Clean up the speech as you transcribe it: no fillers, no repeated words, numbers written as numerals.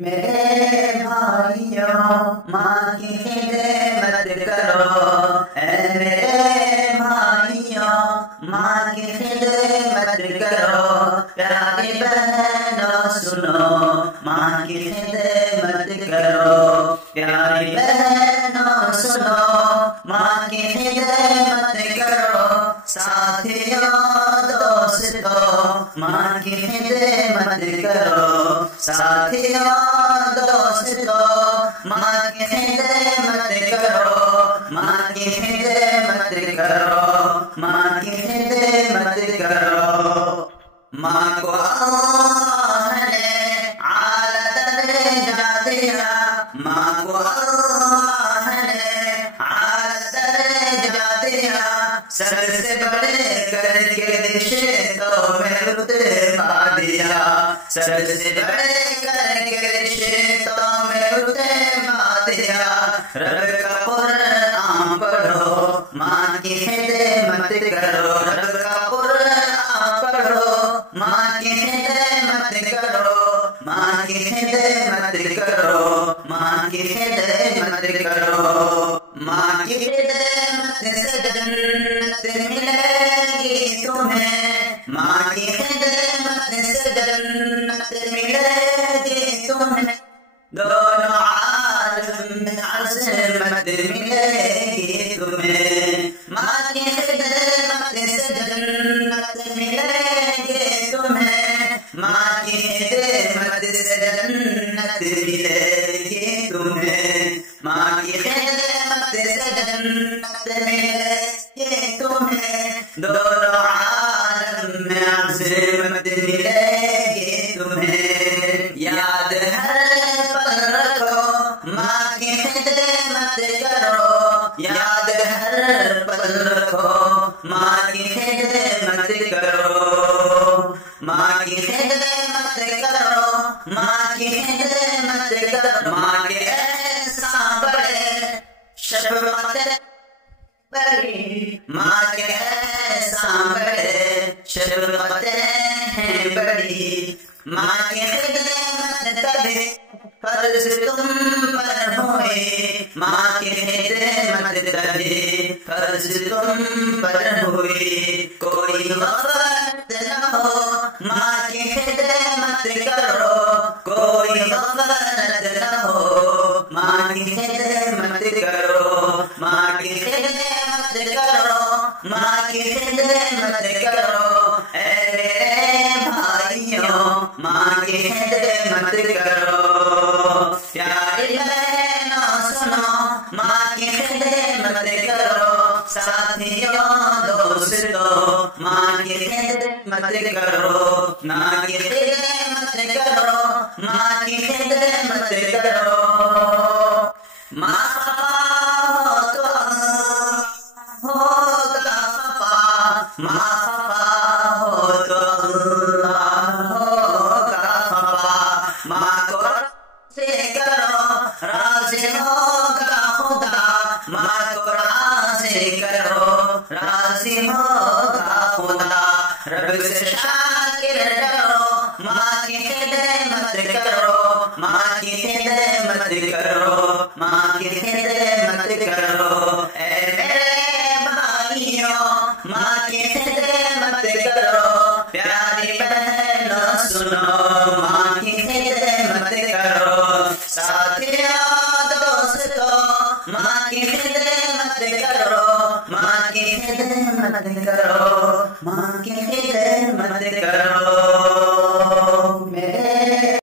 मेरे भाइयों माँ की खिदमत करो, ऐ मेरे भाइयों माँ की खिदमत करो। प्यारी बहनों सुनो माँ की खिदमत करो, प्यारी बहनों सुनो माँ की खिदमत करो। साथियों दोस्तों माँ की खिदमत करो, साथियों दोस्तों माँ की खिदमत करो, माँ की खिदमत करो, माँ की खिदमत करो। माँ को अल्लाह ने आला दर्जा दिया, माँ को अल्लाह ने आला दर्जा दिया। सर से बड़े करके रिश्तों में रुतबा दिया, सर से बड़े करके रिश्तों में रुतबा दिया। रब का कुरान पढ़ो माँ की खिदमत करो, रब का कुरान पढ़ो माँ की खिदमत करो, माँ की खिदमत करो, माँ की खिदमत करो। माँ की खिदमत से जन्नत मिलेगी तुम्हें, माँ की खिदमत से जन्नत मिलेगी तुम्हें। दोनों आलम में अज़मत मिलेगी तुम्हें, माँ की खिदमत से जन्नत मिलेगी तुम्हें, माँ की खिदमत से जन्नत मिलेगी तुम्हें, माँ की खिदमत से जन्नत मिलेगी तुम्हें। दोनों आलम में अज़मत मिलेगी तुम्हें। याद हर पल रखो माँ की खिदमत करो, याद हर पल रखो माँ की खिदमत करो, माँ की खिदमत करो, माँ की खिदमत करो। माँ के एहसान बड़े शफ़क़त बड़ी, माँ के एहसान बड़े शफ़क़तें हैं बड़ी। माँ की खिदमत तभी फर्ज तुम पर हुई, माँ की खिदमत तभी फर्ज तुम पर हुई। कोई गफ़लत न हो माँ की खिदमत करो, कोई गफ़लत न हो माँ की खिदमत करो, माँ की खिदमत करो, माँ की खिदमत करो। ऐ मेरे भाइयों माँ की खिदमत करो, प्यारी बहनों सुनो माँ की खिदमत करो। साथियों दोस्तों माँ की खिदमत करो, माँ की खिदमत करो, माँ की खिदमत करो। माँ खफा हो तो होगा खफा, माँ खफा हो तो अल्लाह होगा खफा। माँ को राज़ी करो राज़ी होगा खुदा, माँ को राज़ी करो राज़ी होगा खुदा। रब से शाकिर रहो माँ की खिदमत करो, माँ की खिदमत करो, माँ की खिदमत करो। ऐ मेरे भाइयों माँ की खिदमत करो, प्यारी बहनों सुनो माँ की खिदमत करो। साथियों दोस्तों माँ की खिदमत करो, माँ की खिदमत करो।